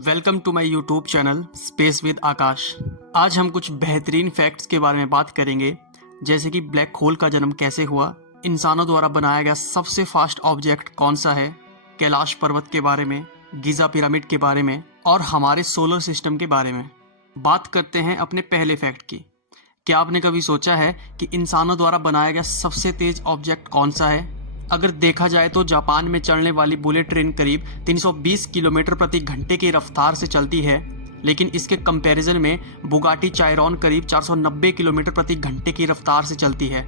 Welcome to my YouTube channel Space with Akash. आज हम कुछ बेहतरीन फैक्ट्स के बारे में बात करेंगे, जैसे कि ब्लैक होल का जन्म कैसे हुआ, इंसानों द्वारा बनाया गया सबसे फास्ट ऑब्जेक्ट कौन सा है, कैलाश पर्वत के बारे में, गीजा पिरामिड के बारे में और हमारे सोलर सिस्टम के बारे में। बात करते हैं अपने पहले फैक्ट की। क्या आपने कभी सोचा है कि इंसानों द्वारा बनाया गया सबसे तेज ऑब्जेक्ट कौन सा है? अगर देखा जाए तो जापान में चलने वाली बुलेट ट्रेन करीब 320 किलोमीटर प्रति घंटे की रफ्तार से चलती है, लेकिन इसके कंपैरिजन में बुगाटी चायरॉन करीब 490 किलोमीटर प्रति घंटे की रफ्तार से चलती है।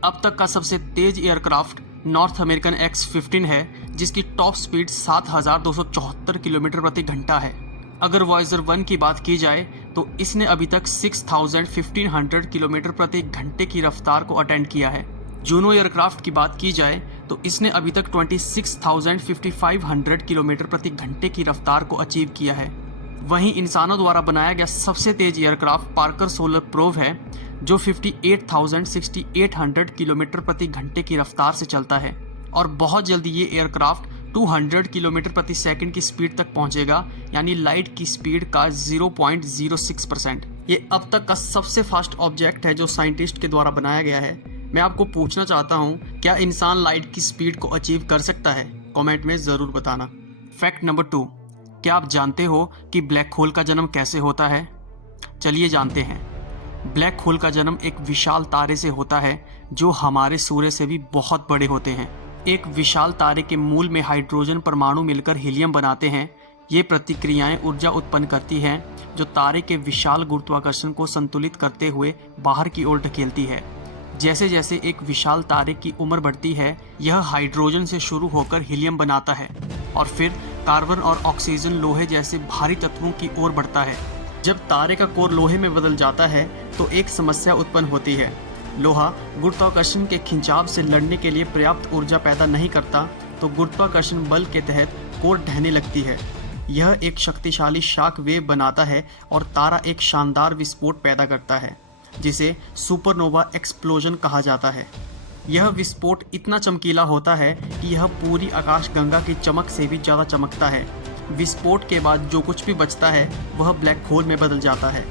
अब तक का सबसे तेज एयरक्राफ्ट नॉर्थ अमेरिकन X-15 है, जिसकी टॉप स्पीड 7,274 किलोमीटर प्रति घंटा है। अगर वॉयजर 1 की बात की जाए तो इसने अभी तक 6,1500 किलोमीटर प्रति घंटे की रफ्तार को अटेंड किया है। जूनो एयरक्राफ्ट की बात की जाए तो इसने अभी तक 26,500 किलोमीटर प्रति घंटे की रफ्तार को अचीव किया है। वहीं इंसानों द्वारा बनाया गया सबसे तेज एयरक्राफ्ट पार्कर सोलर प्रोव है, जो 58,800 किलोमीटर प्रति घंटे की रफ्तार से चलता है और बहुत जल्दी ये एयरक्राफ्ट 200 किलोमीटर प्रति सेकंड की स्पीड तक पहुंचेगा, यानी लाइट की स्पीड का 0.06%। ये अब तक का सबसे फास्ट ऑब्जेक्ट है जो साइंटिस्ट के द्वारा बनाया गया है। मैं आपको पूछना चाहता हूँ, क्या इंसान लाइट की स्पीड को अचीव कर सकता है? कमेंट में ज़रूर बताना। फैक्ट नंबर 2, क्या आप जानते हो कि ब्लैक होल का जन्म कैसे होता है? चलिए जानते हैं। ब्लैक होल का जन्म एक विशाल तारे से होता है जो हमारे सूर्य से भी बहुत बड़े होते हैं। एक विशाल तारे के मूल में हाइड्रोजन परमाणु मिलकर हीलियम बनाते हैं। ये प्रतिक्रियाएं ऊर्जा उत्पन्न करती हैं जो तारे के विशाल गुरुत्वाकर्षण को संतुलित करते हुए बाहर की ओर ढकेलती है। जैसे जैसे एक विशाल तारे की उम्र बढ़ती है, यह हाइड्रोजन से शुरू होकर हीलियम बनाता है और फिर कार्बन और ऑक्सीजन लोहे जैसे भारी तत्वों की ओर बढ़ता है। जब तारे का कोर लोहे में बदल जाता है तो एक समस्या उत्पन्न होती है। लोहा गुरुत्वाकर्षण के खिंचाव से लड़ने के लिए पर्याप्त ऊर्जा पैदा नहीं करता, तो गुरुत्वाकर्षण बल के तहत कोर ढहने लगती है। यह एक शक्तिशाली शॉक वेव बनाता है और तारा एक शानदार विस्फोट पैदा करता है, जिसे सुपरनोवा एक्सप्लोजन कहा जाता है। यह विस्फोट इतना चमकीला होता है कि यह पूरी आकाशगंगा की चमक से भी ज़्यादा चमकता है। विस्फोट के बाद जो कुछ भी बचता है वह ब्लैक होल में बदल जाता है।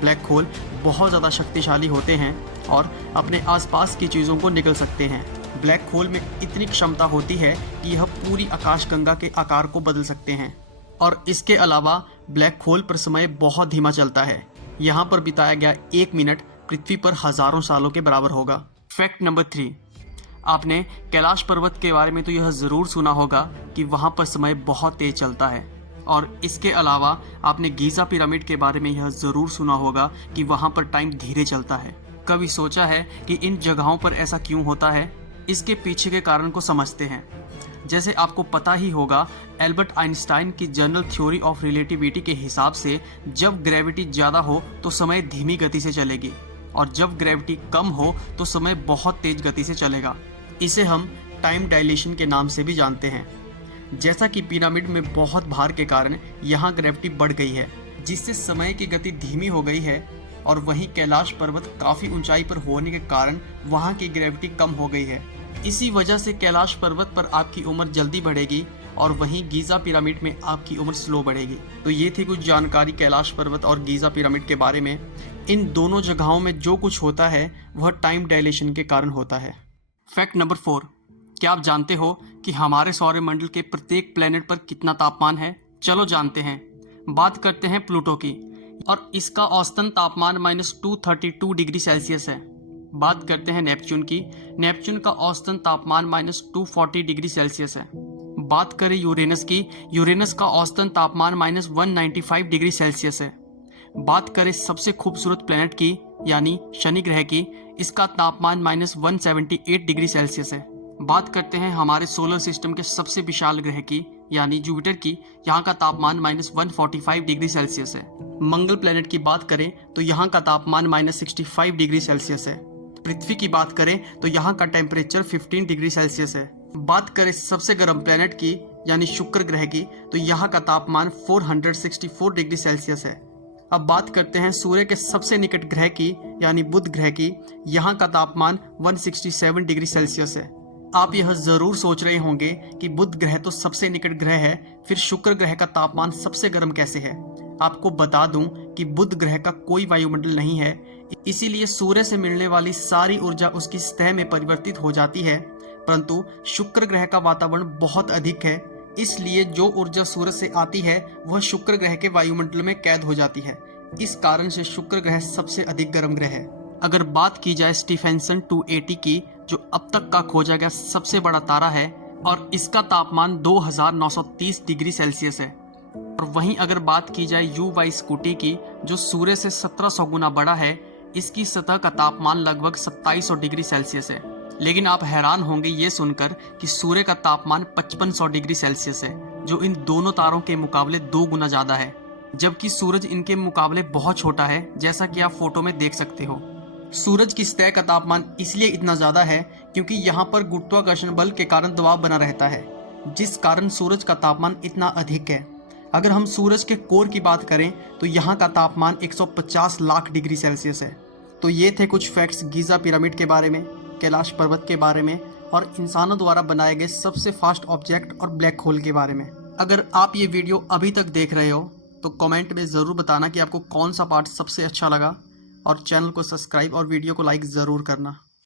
ब्लैक होल बहुत ज़्यादा शक्तिशाली होते हैं और अपने आसपास की चीज़ों को निगल सकते हैं। ब्लैक होल में इतनी क्षमता होती है कि यह पूरी आकाशगंगा के आकार को बदल सकते हैं। और इसके अलावा ब्लैक होल पर समय बहुत धीमा चलता है। यहाँ पर बिताया गया 1 मिनट पृथ्वी पर हजारों सालों के बराबर होगा। फैक्ट नंबर 3, आपने कैलाश पर्वत के बारे में तो यह ज़रूर सुना होगा कि वहाँ पर समय बहुत तेज चलता है, और इसके अलावा आपने गीजा पिरामिड के बारे में यह ज़रूर सुना होगा कि वहाँ पर टाइम धीरे चलता है। कभी सोचा है कि इन जगहों पर ऐसा क्यों होता है? इसके पीछे के कारण को समझते हैं। जैसे आपको पता ही होगा, एल्बर्ट आइंस्टाइन की जनरल थ्योरी ऑफ रिलेटिविटी के हिसाब से जब ग्रेविटी ज़्यादा हो तो समय धीमी गति से चलेगी, और जब ग्रेविटी कम हो तो समय बहुत तेज गति से चलेगा। इसे हम टाइम डायलेशन के नाम से भी जानते हैं। जैसा कि पिरामिड में बहुत भार के कारण यहाँ ग्रेविटी बढ़ गई है, जिससे समय की गति धीमी हो गई है, और वहीं कैलाश पर्वत काफ़ी ऊंचाई पर होने के कारण वहाँ की ग्रेविटी कम हो गई है। इसी वजह से कैलाश पर्वत पर आपकी उम्र जल्दी बढ़ेगी और वहीं गीजा पिरामिड में आपकी उम्र स्लो बढ़ेगी। तो ये थी कुछ जानकारी कैलाश पर्वत और गीजा पिरामिड के बारे में। इन दोनों जगहों में जो कुछ होता है वह टाइम डायलेशन के कारण होता है। फैक्ट नंबर 4, क्या आप जानते हो कि हमारे सौरमंडल के प्रत्येक प्लेनेट पर कितना तापमान है? चलो जानते हैं। बात करते हैं प्लूटो की, और इसका औसतन तापमान -232 डिग्री सेल्सियस है। बात करते हैं नेपच्यून की। नेपच्यून का औसतन तापमान -240 डिग्री सेल्सियस है। बात करें यूरेनस की। यूरेनस का औसतन तापमान -195 डिग्री सेल्सियस है। बात करें सबसे खूबसूरत प्लेनेट की, यानी शनि ग्रह की, इसका तापमान -178 डिग्री सेल्सियस है। बात करते हैं हमारे सोलर सिस्टम के सबसे विशाल ग्रह की, यानी जुपिटर की। यहाँ का तापमान -145 डिग्री सेल्सियस है। मंगल प्लेनेट की बात करें तो यहाँ का तापमान -65 डिग्री सेल्सियस है। पृथ्वी की बात करें तो यहाँ का टेम्परेचर 15 डिग्री सेल्सियस है। बात करें सबसे गर्म प्लेनेट की, यानी शुक्र ग्रह की, तो यहाँ का तापमान 464 डिग्री सेल्सियस है। अब बात करते हैं सूर्य के सबसे निकट ग्रह की, यानी बुध ग्रह की। यहाँ का तापमान 167 डिग्री सेल्सियस है। आप यह जरूर सोच रहे होंगे कि बुध ग्रह तो सबसे निकट ग्रह है, फिर शुक्र ग्रह का तापमान सबसे गर्म कैसे है। आपको बता दूं कि बुध ग्रह का कोई वायुमंडल नहीं है, इसीलिए सूर्य से मिलने वाली सारी ऊर्जा उसकी सतह में परिवर्तित हो जाती है। परंतु शुक्र ग्रह का वातावरण बहुत अधिक है, इसलिए जो ऊर्जा सूर्य से आती है वह शुक्र ग्रह के वायुमंडल में कैद हो जाती है। इस कारण से शुक्र ग्रह सबसे अधिक गर्म ग्रह है। अगर बात की जाए स्टीफेंसन 280 की, जो अब तक का खोजा गया सबसे बड़ा तारा है और इसका तापमान 2930 डिग्री सेल्सियस है। और वहीं अगर बात की जाए UY स्कूटी की, जो सूर्य से 1700 गुना बड़ा है, इसकी सतह का तापमान लगभग 2700 डिग्री सेल्सियस है। लेकिन आप हैरान होंगे ये सुनकर कि सूर्य का तापमान 5500 डिग्री सेल्सियस है, जो इन दोनों तारों के मुकाबले 2 गुना ज़्यादा है, जबकि सूरज इनके मुकाबले बहुत छोटा है, जैसा कि आप फोटो में देख सकते हो। सूरज की सतह का तापमान इसलिए इतना ज़्यादा है क्योंकि यहाँ पर गुरुत्वाकर्षण बल के कारण दबाव बना रहता है, जिस कारण सूरज का तापमान इतना अधिक है। अगर हम सूरज के कोर की बात करें तो यहाँ का तापमान 150 लाख डिग्री सेल्सियस है। तो ये थे कुछ फैक्ट्स गीज़ा पिरामिड के बारे में, कैलाश पर्वत के बारे में और इंसानों द्वारा बनाए गए सबसे फास्ट ऑब्जेक्ट और ब्लैक होल के बारे में। अगर आप ये वीडियो अभी तक देख रहे हो तो कमेंट में ज़रूर बताना कि आपको कौन सा पार्ट सबसे अच्छा लगा, और चैनल को सब्सक्राइब और वीडियो को लाइक ज़रूर करना।